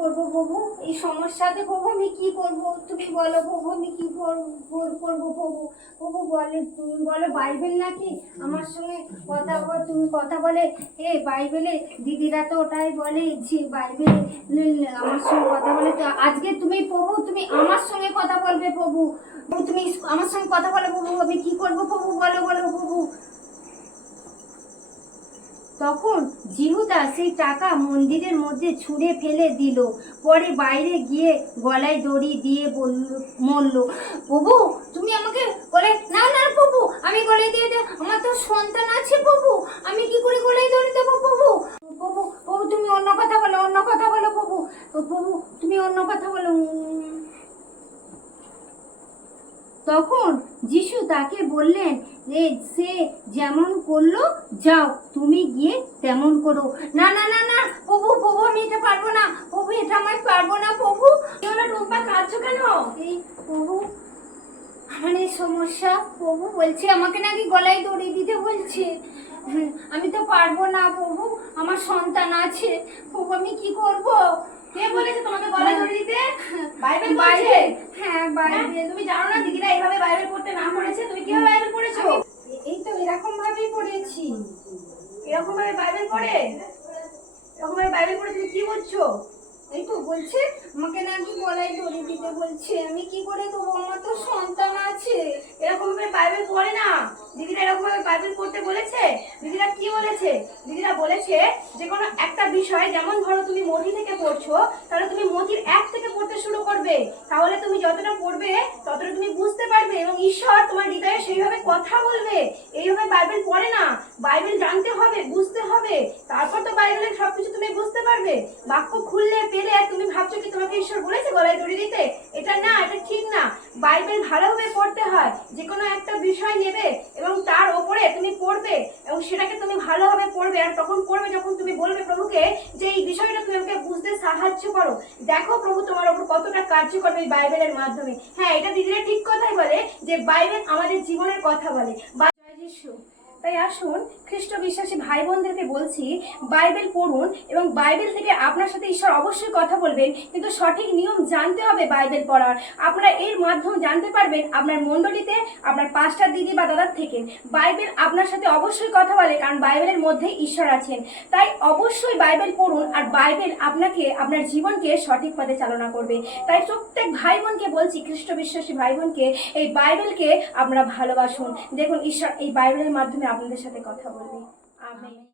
করব প্রভু এই সমস্যাতে প্রভু আমি কি করব? তুমি বলো প্রভু আমি কি কর- কর- করব প্রভু প্রভু বলে তুমি বলো বাইবেল নাকি? আমার সঙ্গে কথা বল তুমি কথা বলে। এ বাইবেলে দিদিরা তো ওটাই বলে যে বাইবেলে আমার সঙ্গে কথা বলে। তো আজকে তুমি প্রভু তুমি আমার সঙ্গে কথা বলবে প্রভু, তুমি আমার সঙ্গে কথা বলো প্রভু আমি কি করব প্রভু বলো বলো প্রভু তখন জিহুদা সেই টাকা মন্দিরের মধ্যে ছুঁড়ে ফেলে দিল। পরে বাইরে গিয়ে গলায় দড়ি দিয়ে বলল মরল। প্রভু, তুমি আমাকে গলায়, না না, প্রভু, আমি গলায় দিয়ে আমার তো সন্তান আছে, প্রভু, আমি কি করে গলায় দড়ি দেবো, প্রভু? প্রভু প্রভু, তুমি অন্য কথা বলো, অন্য কথা বলো, প্রভু। প্রভু, তুমি অন্য কথা বলো। তখন যিশু তাকে বললেন যে সে যেমন করল যাও তুমি গিয়ে তেমন করো। না না না না প্রভু প্রভু আমি এটা পারব না। প্রভু এটা আমি পারব না প্রভু। কি হলো কাঁদছো কেন? এই প্রভু আমার এই সমস্যা প্রভু বলছে আমাকে নাকি গলায় দড়ি দিতে বলছে। হ্যাঁ, আমি তো পারব না প্রভু আমার সন্তান আছে। প্রভু আমি কি করব? কে বলেছে তোমাকে গলায় দড়ি দিতে? বাইবেল বাইবেল হ্যাঁ হ্যাঁ, তুমি জানো না দিদিরা এইভাবে বাইবেল পড়তে না পড়েছে? তুমি কীভাবে বাইবেল পড়েছো? আমি এই তো এরকম ভাবেই পড়েছি। এরকম ভাবে বাইবেল পড়ে? এরকম ভাবে বাইবেল পড়ে তুমি কি বুঝছ এই তো বলছে আমাকে নাকি গলায় দড়ি দিতে বলছে। আমি কি করে তোমার সন্তান আছে? এরকম ভাবে বাইবেল পড়ে না? দিদিরা এরকম ভাবে বাইবেল পড়তে বলেছে? দিদিরা কি বলেছে? দিদিরা বলেছে যে কোনো একটা বিষয়, যেমন ধরো তুমি মধি থেকে পড়ছো, তাহলে তুমি মধির এক থেকে পড়তে শুরু করবে। তাহলে তুমি যতটা পড়বে, ততটা তুমি বুঝতে পারবে এবং ঈশ্বর তোমার হৃদয়ে সেইভাবে কথা বলবে। এইভাবে বাইবেল পড়ে না। বাইবেল জানতে হবে তারপর তো বাইবেলের সবকিছু বুঝতে পারবে? বাক্য খুললে, পেলে তুমি ভাবছ কি তোমাকে ঈশ্বর বলেছে গলায় দড়ি দিতে? এটা না, এটা ঠিক না। বাইবেল ভালোভাবে পড়তে হয়। যে কোনো একটা বিষয় নেবে এবং তার ওপরে তুমি পড়বে এবং সেটাকে তুমি ভালোভাবে পড়বে। আর তখন পড়বে যখন তুমি বলবে প্রভুকে যে এই বিষয়টা তুমি আমাকে বুঝতে সাহায্য করো। দেখো প্রভু তোমার ওপর কতটা কার্য করবে এই বাইবেলের মাধ্যমে। হ্যাঁ এটা দিদিরা ঠিক কথাই বলে যে বাইবেল আমাদের জীবনের কথা বলে। বা- যিশু। তাই আসুন খ্রিস্ট বিশ্বাসী ভাই বোনদেরকে বলছি বাইবেল পড়ুন এবং বাইবেল থেকে আপনার সাথে ঈশ্বর অবশ্যই কথা বলবেন, কিন্তু সঠিক নিয়ম জানতে হবে বাইবেল পড়ার। আপনারা এর মাধ্যমে জানতে পারবেন আপনার মণ্ডলীতে, আপনার পাঁচটা দিদি বা দাদার থেকে। বাইবেল আপনার সাথে অবশ্যই কথা বলে, কারণ বাইবেলের মধ্যে ঈশ্বর আছেন। তাই অবশ্যই বাইবেল পড়ুন আর বাইবেল আপনাকে, আপনার জীবনকে সঠিক পথে চালনা করবে। তাই প্রত্যেক ভাই বোনকে বলছি, খ্রিস্ট বিশ্বাসী ভাই বোনকে এই বাইবেলকে আপনারা ভালোবাসুন। দেখুন, ঈশ্বর এই বাইবেলের মাধ্যমে আপনাদের সাথে কথা বলবে। আমেন।